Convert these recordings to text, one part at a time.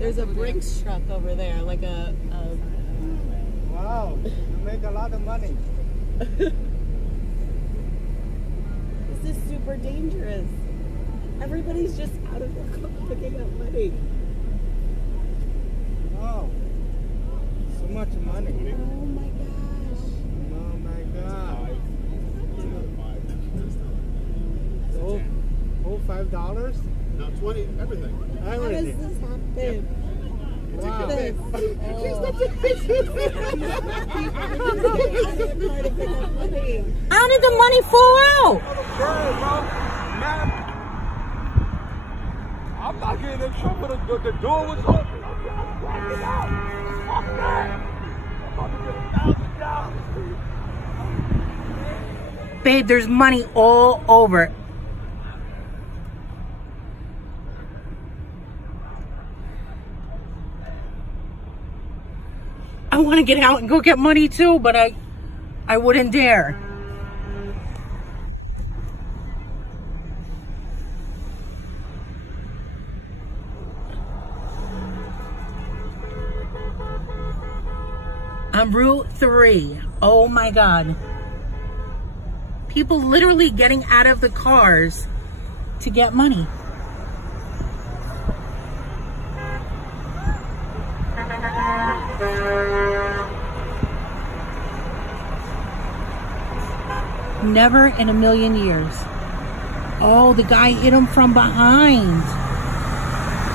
There's a Brinks truck over there, like a Wow, you make a lot of money. This is super dangerous. Everybody's just out of their car picking up money. Wow, so much money. Oh my gosh. Oh my God. Oh, $5? No, 20, everything. How does this happen? Wow. This. How did the money fall out? I'm not getting in trouble. The door was open. I'm walking out. Fuck that. I'm about to get $1,000. Babe, there's money all over. I want to get out and go get money too, but I wouldn't dare. On Route 3. Oh my God. People literally getting out of the cars to get money. Never in a million years. Oh, the guy hit him from behind.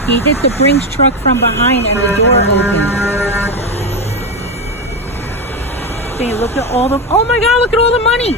He hit the Brinks truck from behind and the door opened. Okay, look at all the, oh my God, look at all the money.